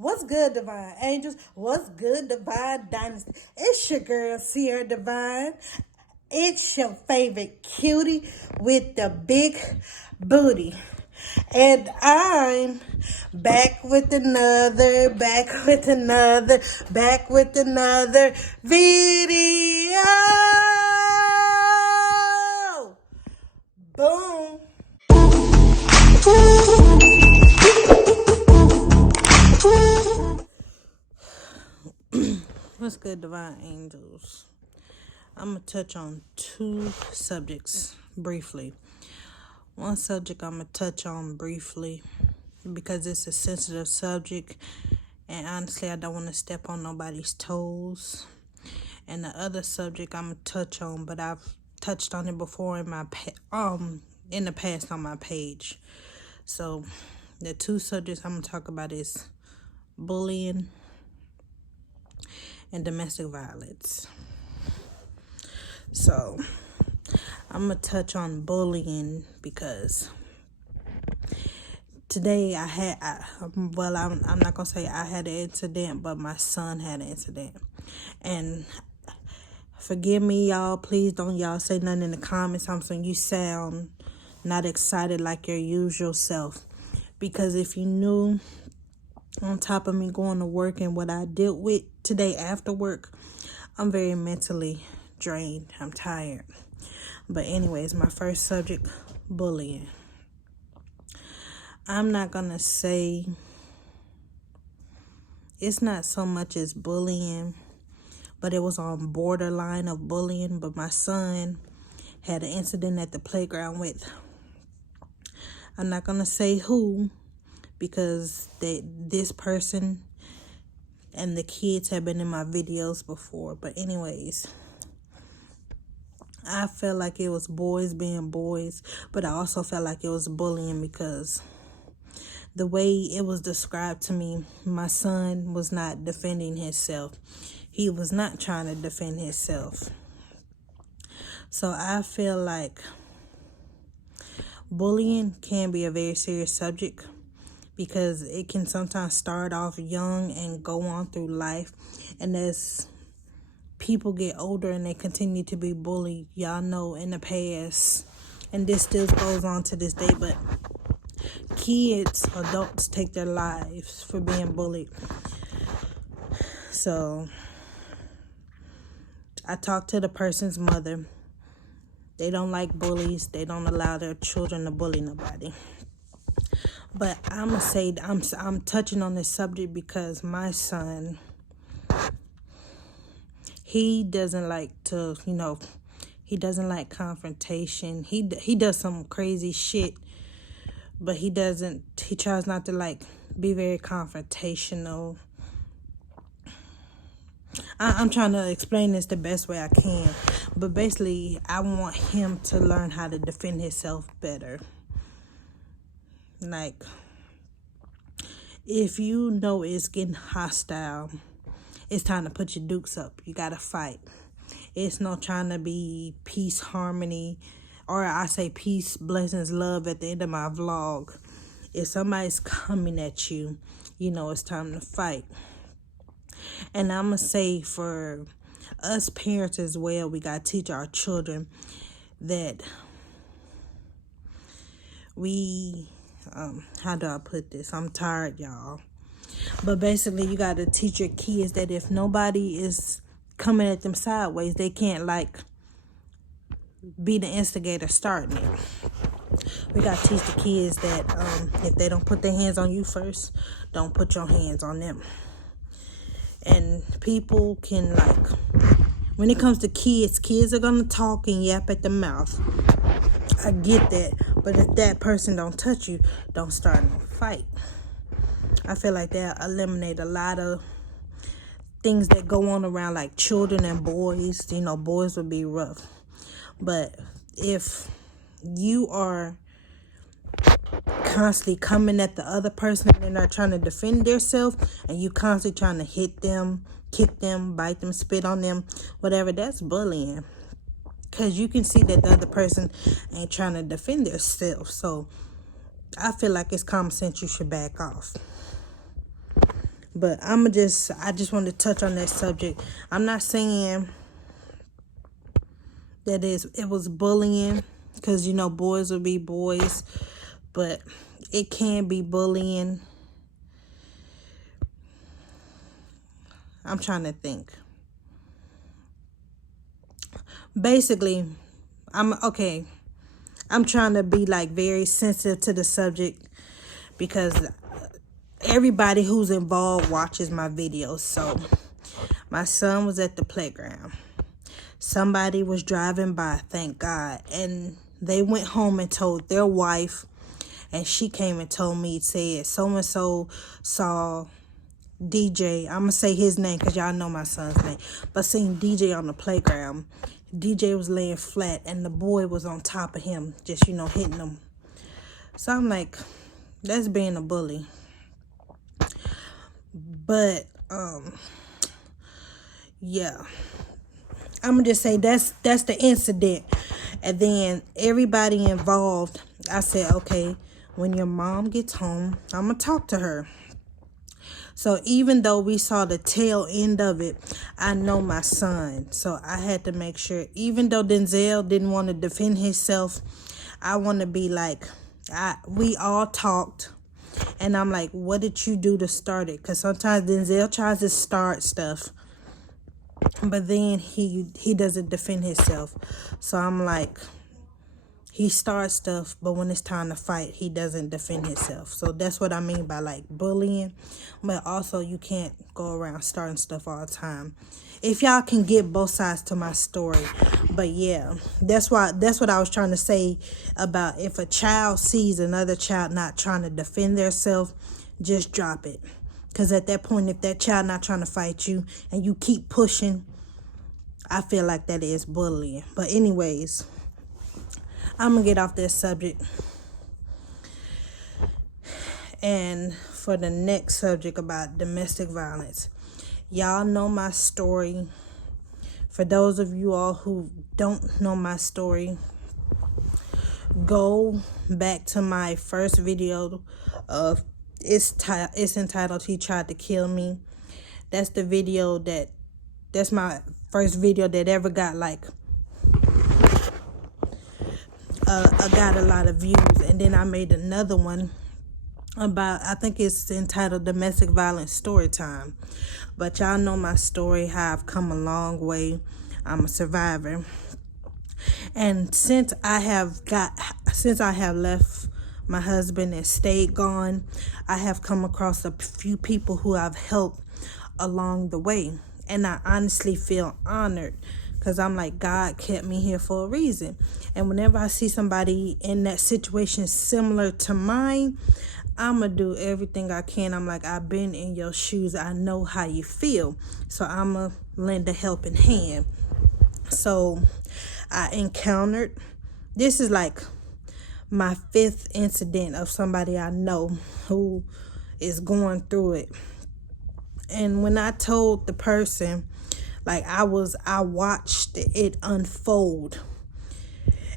What's good, Divine Angels? What's good, Divine Dynasty? It's your girl, Sierra Divine. It's your favorite cutie with the big booty. And I'm back with another video. Boom. What's good, Divine Angels? I'm going to touch on two subjects briefly. One subject I'm going to touch on briefly because it's a sensitive subject, and honestly, I don't want to step on nobody's toes. And the other subject I'm going to touch on, but I've touched on it before in the past on my page. So the two subjects I'm going to talk about is bullying and domestic violence. So I'm gonna touch on bullying because today I'm not gonna say I had an incident, but my son had an incident. And forgive me, y'all, please don't y'all say nothing in the comments. I'm saying you sound not excited like your usual self, because if you knew, on top of me going to work and what I dealt with today after work, I'm very mentally drained. I'm tired. But anyways, my first subject, bullying. I'm not going to say it's not so much as bullying, but it was on borderline of bullying. But my son had an incident at the playground with, I'm not going to say who, because this person and the kids have been in my videos before. But anyways, I felt like it was boys being boys, but I also felt like it was bullying because the way it was described to me, my son was not defending himself. He was not trying to defend himself. So I feel like bullying can be a very serious subject, because it can sometimes start off young and go on through life. And as people get older and they continue to be bullied, y'all know in the past, and this still goes on to this day, but adults take their lives for being bullied. So I talked to the person's mother. They don't like bullies. They don't allow their children to bully nobody. But I'm going to say, I'm touching on this subject because my son, he doesn't like to, he doesn't like confrontation. He does some crazy shit, but he tries not to be very confrontational. I'm trying to explain this the best way I can, but basically I want him to learn how to defend himself better. Like, if you know it's getting hostile, it's time to put your dukes up. You gotta fight. It's no trying to be peace, harmony, or I say peace, blessings, love at the end of my vlog. If somebody's coming at you, it's time to fight. And I'm gonna say for us parents as well, we gotta teach our children that how do I put this? I'm tired, y'all. But basically, you got to teach your kids that if nobody is coming at them sideways, they can't be the instigator starting it. We got to teach the kids that if they don't put their hands on you first, don't put your hands on them. And people can when it comes to kids are going to talk and yap at the mouth. I get that, but if that person don't touch you, don't start no fight. I feel like that eliminate a lot of things that go on around like children and boys. Boys would be rough. But if you are constantly coming at the other person and they're not trying to defend themselves, and you constantly trying to hit them, kick them, bite them, spit on them, whatever, that's bullying. Because you can see that the other person ain't trying to defend themselves. So I feel like it's common sense you should back off. But I just want to touch on that subject. I'm not saying that it was bullying, because boys will be boys, but it can be bullying. I'm trying to think. Basically, I'm trying to be like very sensitive to the subject, because everybody who's involved watches my videos. So my son was at the playground. Somebody was driving by, thank God, and they went home and told their wife, and she came and told me, said so-and-so saw DJ. I'm gonna say his name because y'all know my son's name, but seen DJ on the playground. DJ was laying flat and the boy was on top of him, just hitting him. So I'm like, that's being a bully. But yeah, I'm gonna just say that's the incident. And then everybody involved, I said, okay, when your mom gets home, I'm gonna talk to her. So even though we saw the tail end of it, I know my son. So I had to make sure, even though Denzel didn't want to defend himself, I want to be like, we all talked. And I'm like, what did you do to start it? Because sometimes Denzel tries to start stuff, but then he doesn't defend himself. So I'm like, he starts stuff, but when it's time to fight, he doesn't defend himself. So that's what I mean by like bullying. But also, you can't go around starting stuff all the time. If y'all can get both sides to my story. But yeah, that's what I was trying to say about if a child sees another child not trying to defend themselves, just drop it. Because at that point, if that child not trying to fight you and you keep pushing, I feel like that is bullying. But anyways, I'm going to get off this subject. And for the next subject about domestic violence, y'all know my story. For those of you all who don't know my story, go back to my first video of it's entitled "He Tried to Kill Me." That's the video that's my first video that ever got got a lot of views. And then I made another one about, I think it's entitled "Domestic Violence Story Time." But y'all know my story, how I've come a long way. I'm a survivor. And since I have left my husband and stayed gone, I have come across a few people who I've helped along the way. And I honestly feel honored, because I'm like, God kept me here for a reason. And whenever I see somebody in that situation similar to mine, I'm going to do everything I can. I'm like, I've been in your shoes. I know how you feel. So I'm going to lend a helping hand. So I encountered, this is like my 5th incident of somebody I know who is going through it. And when I told the person, like I watched it unfold.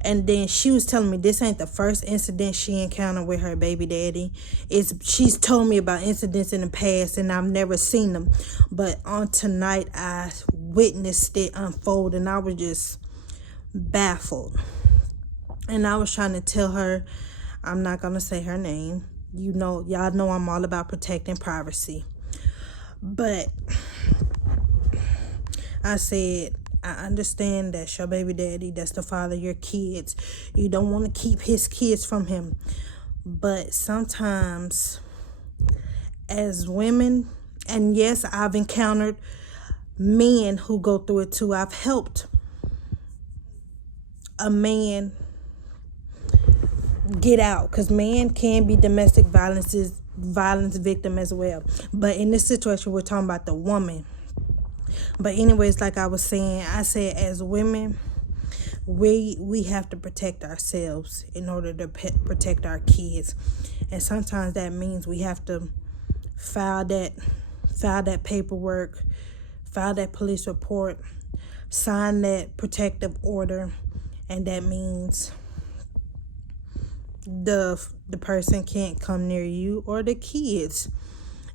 And then she was telling me this ain't the first incident she encountered with her baby daddy. She's told me about incidents in the past and I've never seen them. But on tonight, I witnessed it unfold and I was just baffled. And I was trying to tell her, I'm not going to say her name. Y'all know I'm all about protecting privacy. But I said, I understand that's your baby daddy, that's the father of your kids. You don't want to keep his kids from him. But sometimes as women, and yes, I've encountered men who go through it too. I've helped a man get out, because man can be domestic violence victim as well. But in this situation, we're talking about the woman. But anyways, like I was saying, I said as women, we have to protect ourselves in order to protect our kids. And sometimes that means we have to file that paperwork, file that police report, sign that protective order, and that means the person can't come near you or the kids.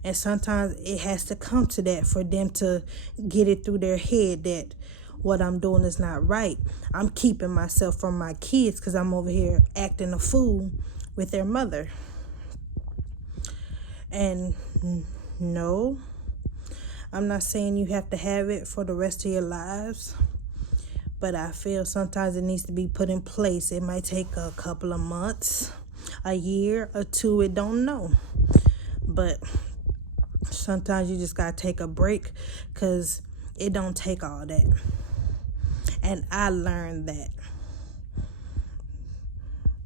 And sometimes it has to come to that for them to get it through their head that what I'm doing is not right. I'm keeping myself from my kids because I'm over here acting a fool with their mother. And no, I'm not saying you have to have it for the rest of your lives, but I feel sometimes it needs to be put in place. It might take a couple of months, a year or two, it don't know. But sometimes you just gotta take a break because it don't take all that. And I learned that.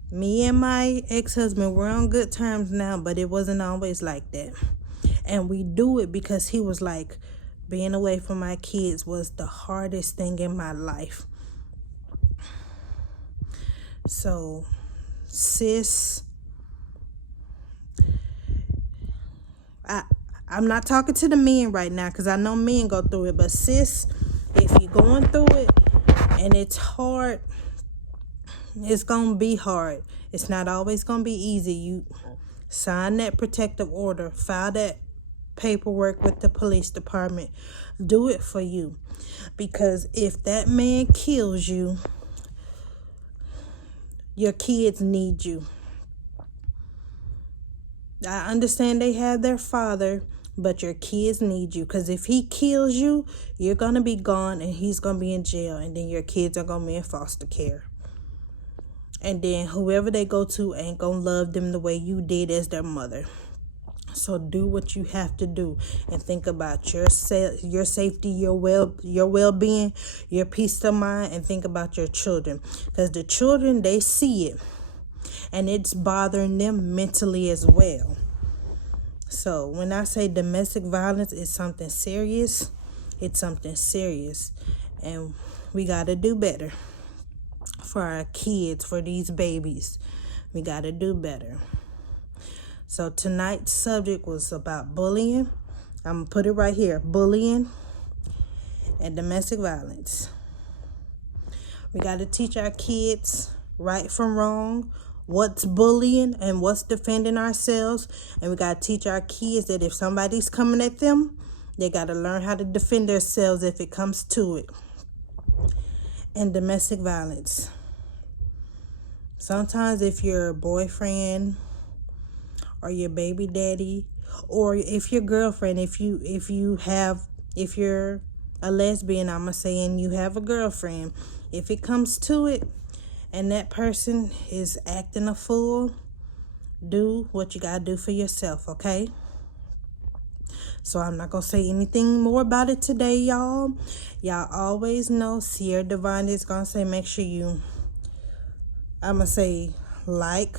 Me and my ex-husband, we're on good terms now, but it wasn't always like that. And we do it because he was like, being away from my kids was the hardest thing in my life. So, sis, I'm not talking to the men right now because I know men go through it. But sis, if you're going through it and it's hard, it's going to be hard. It's not always going to be easy. You sign that protective order, file that paperwork with the police department. Do it for you. Because if that man kills you, your kids need you. I understand they have their father, but your kids need you. Because if he kills you, you're going to be gone and he's going to be in jail. And then your kids are going to be in foster care. And then whoever they go to ain't going to love them the way you did as their mother. So do what you have to do and think about your safety, your well-being, your peace of mind, and think about your children. Because the children, they see it. And it's bothering them mentally as well. So when I say domestic violence is something serious, it's something serious. And we got to do better for our kids, for these babies. We got to do better. So tonight's subject was about bullying. I'm going to put it right here. Bullying and domestic violence. We got to teach our kids right from wrong, what's bullying and what's defending ourselves. And we got to teach our kids that if somebody's coming at them, they got to learn how to defend themselves if it comes to it. And domestic violence. Sometimes if your boyfriend or your baby daddy, or if your girlfriend, if you're a lesbian, I'm saying you have a girlfriend, if it comes to it and that person is acting a fool, do what you gotta do for yourself, okay? So I'm not gonna say anything more about it today, y'all. Y'all always know Sierra Divine is gonna say make sure you, I'm gonna say like,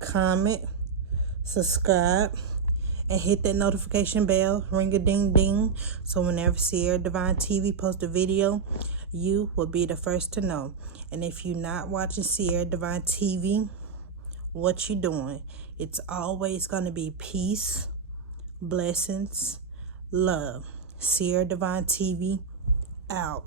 comment, subscribe, and hit that notification bell, ring a ding ding, so whenever Sierra Divine TV posts a video, you will be the first to know. And if you're not watching Sierra Divine TV, what you doing? It's always going to be peace, blessings, love. Sierra Divine TV out.